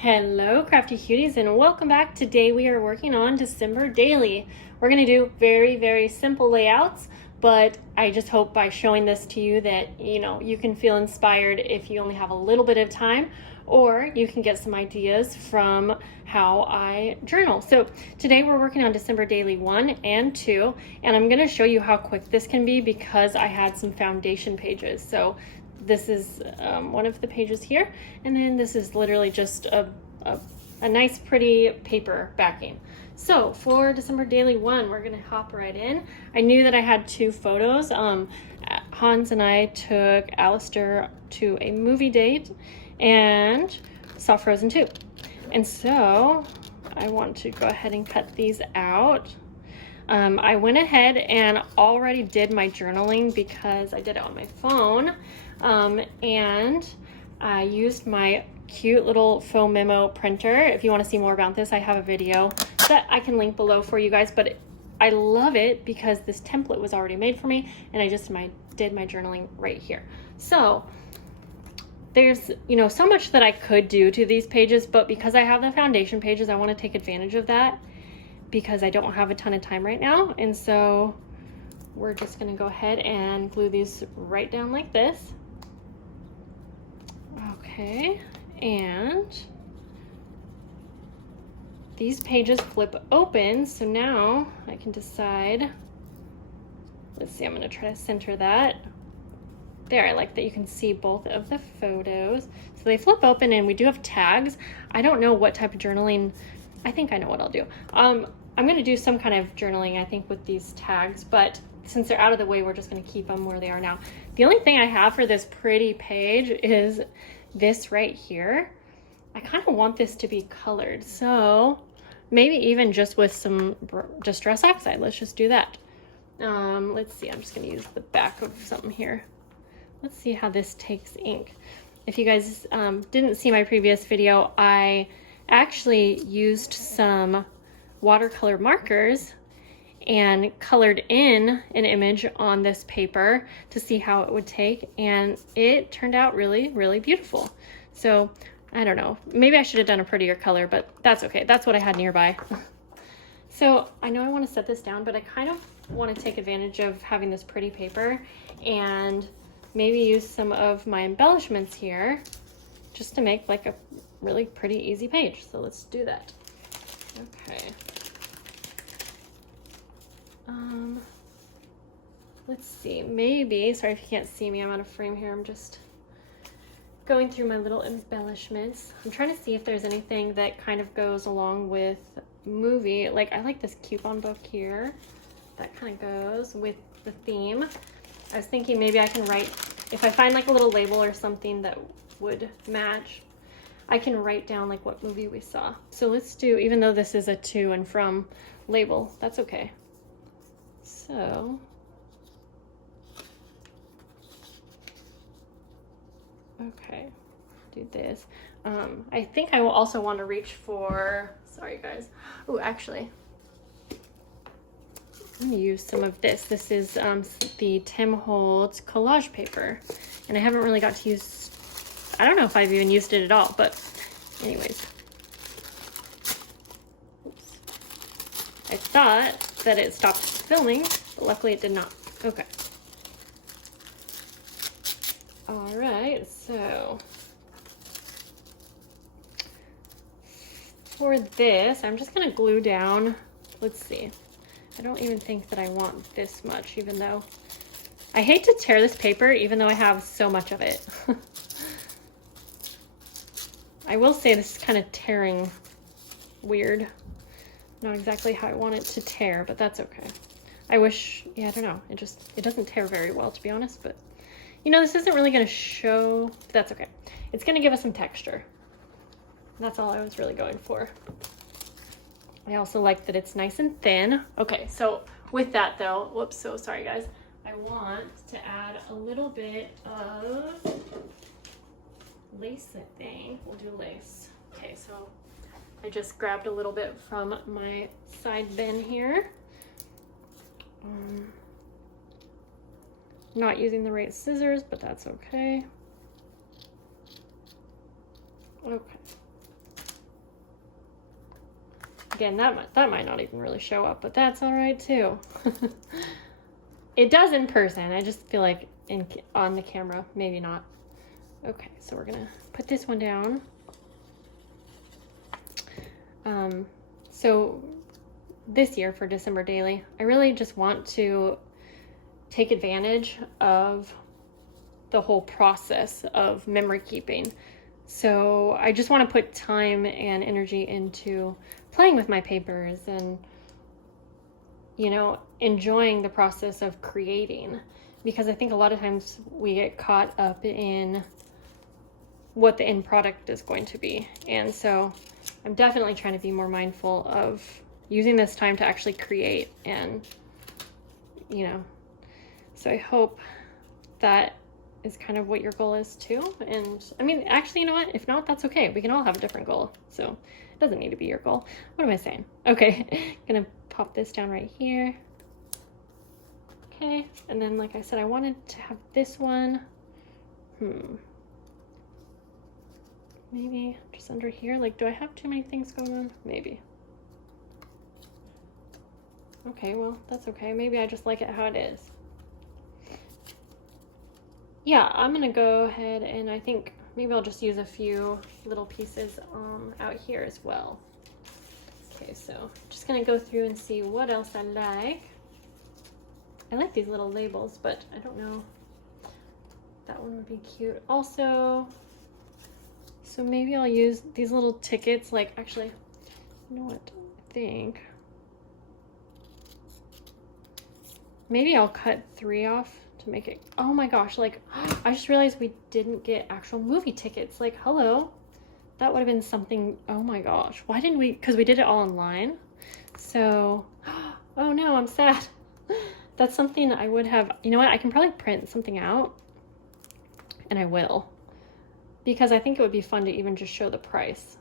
Hello crafty cuties and welcome back. Today we are working on December daily. We're going to do very simple layouts, but I just hope by showing this to you that you can feel inspired if you only have a little bit of time, or you can get some ideas from how I journal. So today we're working on December daily 1 and 2, and I'm going to show you how quick this can be because I had some foundation pages. So this is one of the pages here, and then this is literally just a nice pretty paper backing. So for December daily 1, we're gonna hop right in. I knew that I had two photos. Hans and I took Alistair to a movie date and saw Frozen 2. And so I want to go ahead and cut these out. I went ahead and already did my journaling because I did it on my phone, and I used my cute little faux memo printer. If you want to see more about this, I have a video that I can link below for you guys, but I love it because this template was already made for me and I just did my journaling right here. So there's so much that I could do to these pages, but because I have the foundation pages, I want to take advantage of that because I don't have a ton of time right now. And so we're just going to go ahead and glue these right down like this. Okay, and these pages flip open, so now I can decide. Let's see, I'm going to try to center that. There, I like that you can see both of the photos. So they flip open and we do have tags. I don't know what type of journaling. I think I know what I'll do. I'm going to do some kind of journaling, I think, with these tags, but since they're out of the way, we're just going to keep them where they are now. The only thing I have for this pretty page is this right here. I kind of want this to be colored, so maybe even just with some Distress Oxide. Let's just do that. Let's see, I'm just going to use the back of something here. Let's see how this takes ink. If you guys didn't see my previous video, I actually used some watercolor markers and colored in an image on this paper to see how it would take, and it turned out really beautiful. So I don't know, maybe I should have done a prettier color, but that's okay. That's what I had nearby. So I know I want to set this down, but I kind of want to take advantage of having this pretty paper and maybe use some of my embellishments here just to make like a really pretty easy page. So let's do that. Okay. Let's see, maybe, sorry if you can't see me, I'm out of frame here. I'm just going through my little embellishments. I'm trying to see if there's anything that kind of goes along with movie. Like, I like this coupon book here. That kind of goes with the theme. I was thinking maybe I can write, if I find like a little label or something that would match, I can write down like what movie we saw. So let's do, even though this is a to and from label, that's okay. So, okay, do this. I think I will also want to reach for, sorry guys. Oh, actually, I'm gonna use some of this. This is the Tim Holtz collage paper, and I haven't really got to use, I don't know if I've even used it at all, but anyways. Oops. I thought that it stopped filming, but luckily it did not. Okay. All right, so for this, I'm just gonna glue down, let's see. I don't even think that I want this much, even though I hate to tear this paper, even though I have so much of it. I will say this is kind of tearing weird. Not exactly how I want it to tear, but that's okay. I wish, yeah, I don't know. It doesn't tear very well, to be honest, but this isn't really going to show. That's okay. It's going to give us some texture. That's all I was really going for. I also like that it's nice and thin. Okay, so with that though, whoops, so sorry guys. I want to add a little bit of lace, I think. We'll do lace. Okay, so I just grabbed a little bit from my side bin here. Not using the right scissors, but that's okay. Okay. Again, that might not even really show up, but that's all right too. It does in person. I just feel like on the camera, maybe not. Okay, so we're gonna put this one down. So this year for December Daily, I really just want to take advantage of the whole process of memory keeping. So I just want to put time and energy into playing with my papers and, you know, enjoying the process of creating, because I think a lot of times we get caught up in what the end product is going to be. And so I'm definitely trying to be more mindful of using this time to actually create, and, you know, so I hope that is kind of what your goal is too. And I mean, actually, you know what? If not, that's okay. We can all have a different goal. So it doesn't need to be your goal. What am I saying? Okay, gonna pop this down right here. Okay, and then like I said, I wanted to have this one. Maybe just under here. Like, do I have too many things going on? Maybe. Okay, well, that's okay. Maybe I just like it how it is. Yeah, I'm gonna go ahead and I think maybe I'll just use a few little pieces out here as well. Okay, so just gonna go through and see what else I like. I like these little labels, but I don't know. That one would be cute also. So maybe I'll use these little tickets, like, actually, you know what, I think. Maybe I'll cut 3 off to make it, oh my gosh, like, I just realized we didn't get actual movie tickets. Like, hello, that would have been something, oh my gosh. Why didn't we, because we did it all online. So, oh no, I'm sad. That's something I would have, you know what, I can probably print something out, and I will, because I think it would be fun to even just show the price.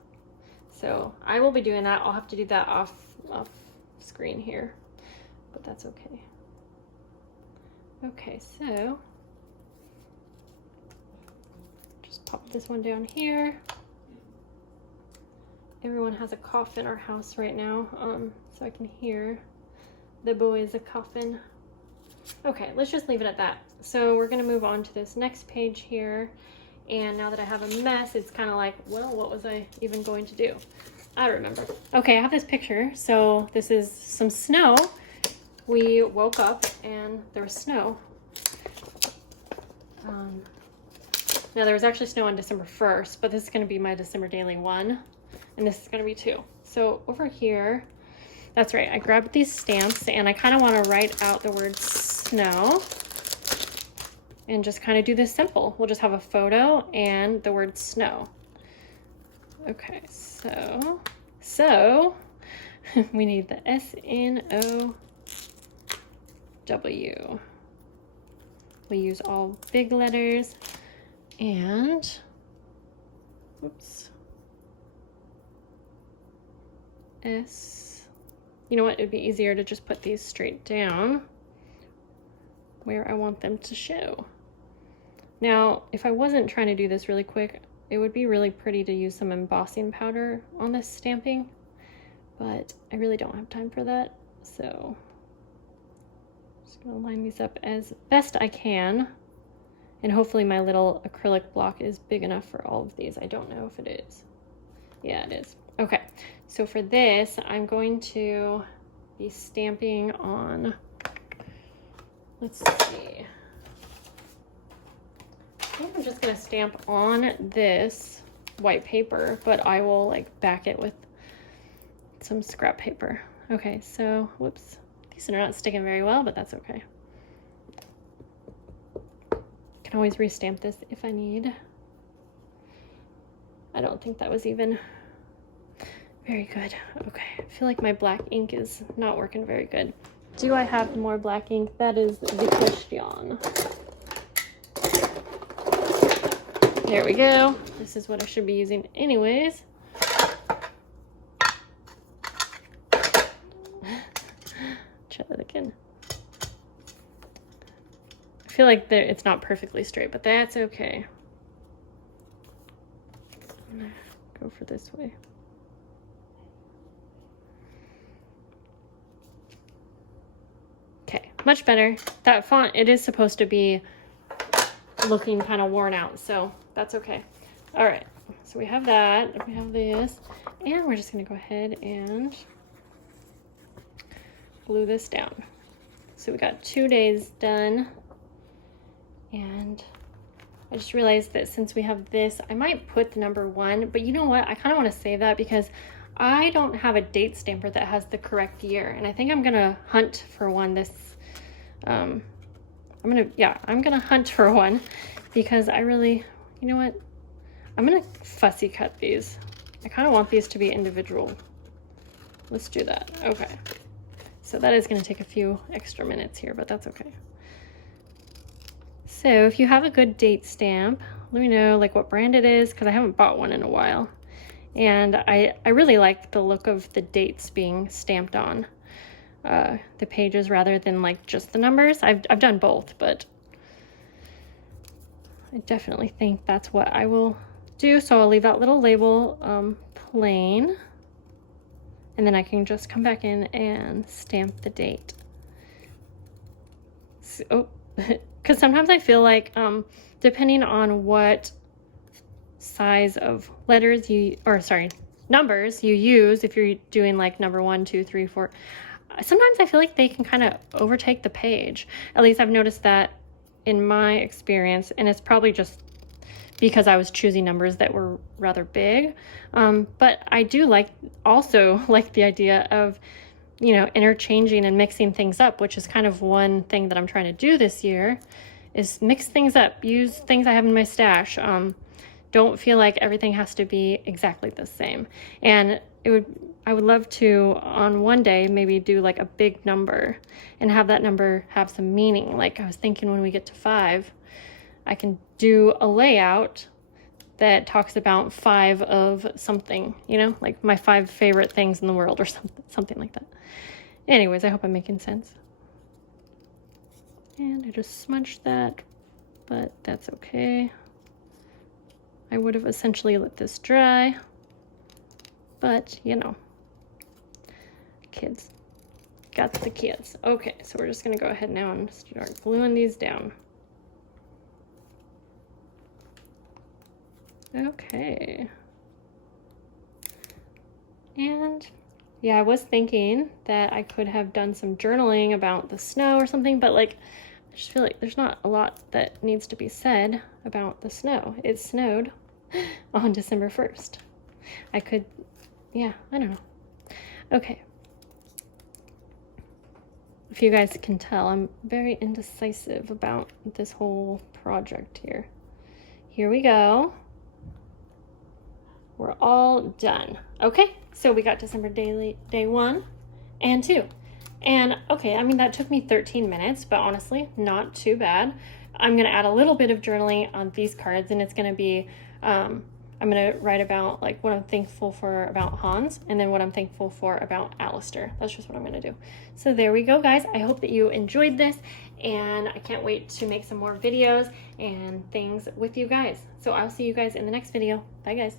So I will be doing that. I'll have to do that off screen here, but that's okay. Okay, so just pop this one down here. Everyone has a cough in our house right now, so I can hear the boys a coughing. Okay, let's just leave it at that. So we're gonna move on to this next page here. And now that I have a mess, it's kind of like, well, what was I even going to do? I don't remember. Okay, I have this picture. So this is some snow. We woke up and there was snow. Now there was actually snow on December 1st, but this is gonna be my December Daily 1. And this is gonna be 2. So over here, that's right, I grabbed these stamps and I kind of wanna write out the word snow. And just kind of do this simple. We'll just have a photo and the word snow. Okay, so we need the S-N-O-W. We use all big letters and, oops, S. You know what, it'd be easier to just put these straight down where I want them to show. Now, if I wasn't trying to do this really quick, it would be really pretty to use some embossing powder on this stamping, but I really don't have time for that. So I'm just gonna line these up as best I can. And hopefully my little acrylic block is big enough for all of these. I don't know if it is. Yeah, it is. Okay, so for this, I'm going to be stamping on, let's see. I think I'm just gonna stamp on this white paper, but I will like back it with some scrap paper. Okay, so, whoops. These are not sticking very well, but that's okay. Can always restamp this if I need. I don't think that was even very good. Okay, I feel like my black ink is not working very good. Do I have more black ink? That is the question. There we go. This is what I should be using anyways. Try that again. I feel like it's not perfectly straight, but that's okay. I'm gonna go for this way. much better. That font, it is supposed to be looking kind of worn out, so that's okay. All right, so we have that, we have this, and we're just gonna go ahead and glue this down. So we got 2 days done, and I just realized that since we have this, I might put the number 1, but you know what? I kind of want to save that because I don't have a date stamper that has the correct year, and I think I'm gonna hunt for one this, I'm gonna hunt for one because I really, you know what? I'm gonna fussy cut these. I kind of want these to be individual. Let's do that. Okay. So that is gonna take a few extra minutes here, but that's okay. So if you have a good date stamp, let me know like what brand it is, because I haven't bought one in a while. And I really like the look of the dates being stamped on the pages rather than like just the numbers. I've done both, but I definitely think that's what I will do. So I'll leave that little label plain, and then I can just come back in and stamp the date. So, because sometimes I feel like depending on what size of letters numbers you use, if you're doing like number 1, 2, 3, 4, sometimes I feel like they can kind of overtake the page. At least I've noticed that in my experience, and it's probably just because I was choosing numbers that were rather big. But I do also like the idea of, you know, interchanging and mixing things up, which is kind of one thing that I'm trying to do this year, is mix things up, use things I have in my stash. Don't feel like everything has to be exactly the same. And I would love to, on one day, maybe do like a big number and have that number have some meaning. Like I was thinking when we get to 5, I can do a layout that talks about 5 of something, you know, like my 5 favorite things in the world or something like that. Anyways, I hope I'm making sense. And I just smudged that, but that's okay. I would have essentially let this dry, but you know, kids, got the kids. Okay, so we're just gonna go ahead now and start gluing these down. Okay. And yeah, I was thinking that I could have done some journaling about the snow or something, but like, I just feel like there's not a lot that needs to be said about the snow. It snowed on December 1st. I don't know. Okay. If you guys can tell, I'm very indecisive about this whole project here. Here we go. We're all done. Okay, so we got December day 1 and 2. And okay, I mean, that took me 13 minutes, but honestly, not too bad. I'm gonna add a little bit of journaling on these cards, and it's gonna be, I'm gonna write about like what I'm thankful for about Hans, and then what I'm thankful for about Alistair. That's just what I'm gonna do. So there we go, guys. I hope that you enjoyed this, and I can't wait to make some more videos and things with you guys. So I'll see you guys in the next video. Bye, guys.